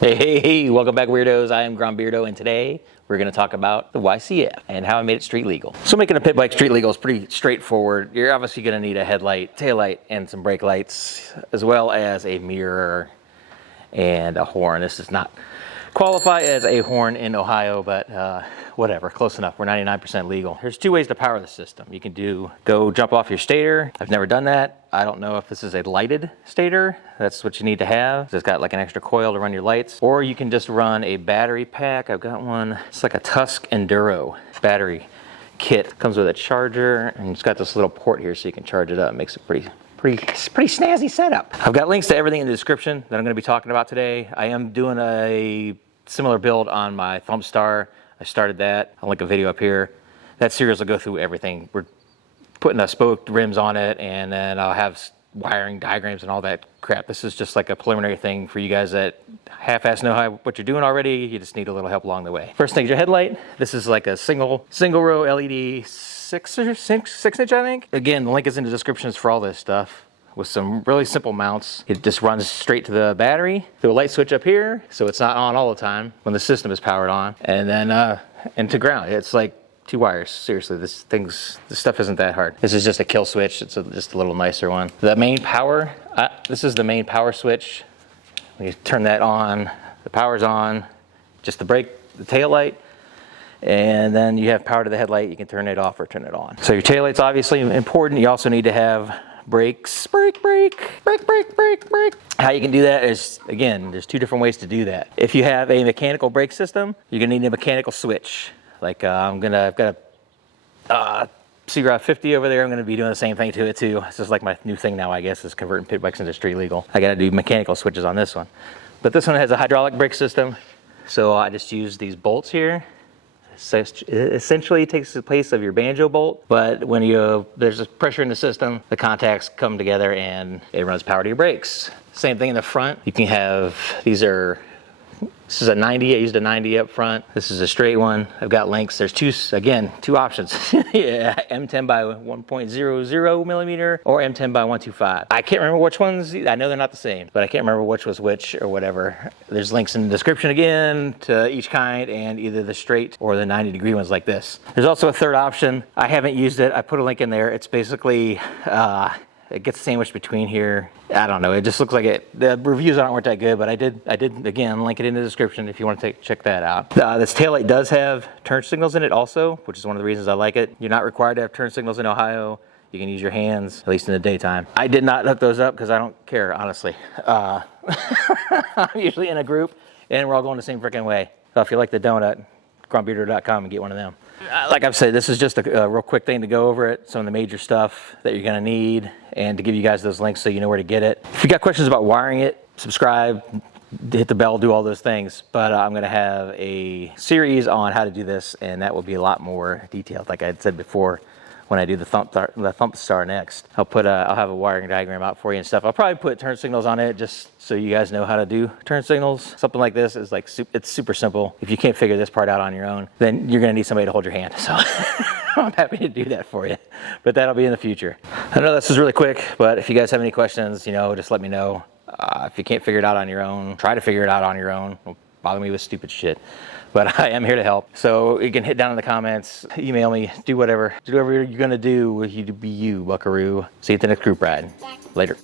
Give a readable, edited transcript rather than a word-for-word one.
Hey, welcome back, weirdos. I am GromBeardo, and today we're going to talk about the YCF and how I made it street legal. So making a pit bike street legal is pretty straightforward. You're obviously going to need a headlight, taillight, and some brake lights, as well as a mirror and a horn. This does not qualify as a horn in Ohio, but whatever, close enough. We're 99% legal. There's two ways to power the system. You can go jump off your stator. I've never done that. I don't know if this is a lighted stator. That's what you need to have. It's got like an extra coil to run your lights. Or you can just run a battery pack. I've got one. It's like a Tusk Enduro battery kit. Comes with a charger, and it's got this little port here so you can charge it up. It makes it pretty snazzy setup. I've got links to everything in the description that I'm going to be talking about today. I am doing a similar build on my Thumpstar. I started that. I'll link a video up here. That series will go through everything. We're putting spoked rims on it, and then I'll have wiring diagrams and all that crap. This is just like a preliminary thing for you guys that half-ass know what you're doing already. You just need a little help along the way. First thing is your headlight. This is like a single row LED 6 inch, I think. Again, the link is in the descriptions for all this stuff with some really simple mounts. It just runs straight to the battery through a light switch up here, so it's not on all the time when the system is powered on, and then and to ground. It's like 2 wires. Seriously, this stuff isn't that hard. This is just a kill switch. It's just a little nicer one. The main power, this is the main power switch. When you turn that on, the power's on. Just the brake, the tail light, and then you have power to the headlight. You can turn it off or turn it on. So your tail light's obviously important. You also need to have brakes. Brake. How you can do that is, again, there's 2 different ways to do that. If you have a mechanical brake system, you're gonna need a mechanical switch. Like I've got a C-Rod 50 over there. I'm gonna be doing the same thing to it too. This is like my new thing now, I guess, is converting pit bikes into street legal. I gotta do mechanical switches on this one. But this one has a hydraulic brake system. So I just use these bolts here. So it essentially takes the place of your banjo bolt, but when there's a pressure in the system, the contacts come together and it runs power to your brakes. Same thing in the front. You can have, this is a 90, I used a 90 up front. This is a straight one. I've got links. There's two options. Yeah, M10 by 1.00 millimeter or M10 by 125. I can't remember which ones. I know they're not the same, but I can't remember which was which or whatever. There's links in the description again to each kind, and either the straight or the 90-degree ones like this. There's also a third option. I haven't used it. I put a link in there. It's basically, it gets sandwiched between here. I don't know. It just looks like it. The reviews weren't that good, but I did again link it in the description if you want to check that out. This taillight does have turn signals in it also, which is one of the reasons I like it. You're not required to have turn signals in Ohio. You can use your hands, at least in the daytime. I did not hook those up because I don't care, honestly. I'm usually in a group and we're all going the same freaking way. So if you like the donut, GromBeardo.com and get one of them. Like I've said, this is just a real quick thing to go over it, some of the major stuff that you're gonna need, and to give you guys those links so you know where to get it. If you got questions about wiring it, subscribe, hit the bell, do all those things. But I'm gonna have a series on how to do this, and that will be a lot more detailed, like I had said before. When I do the Thumpstar next, I'll have a wiring diagram out for you and stuff. I'll probably put turn signals on it just so you guys know how to do turn signals. Something like this is like, it's super simple. If you can't figure this part out on your own, then you're gonna need somebody to hold your hand. So I'm happy to do that for you, but that'll be in the future. I know this is really quick, but if you guys have any questions, just let me know. If you can't figure it out on your own, try to figure it out on your own. Don't bother me with stupid shit. But I am here to help. So you can hit down in the comments, email me, do whatever you're gonna do. You be you, buckaroo. See you at the next group ride. Later.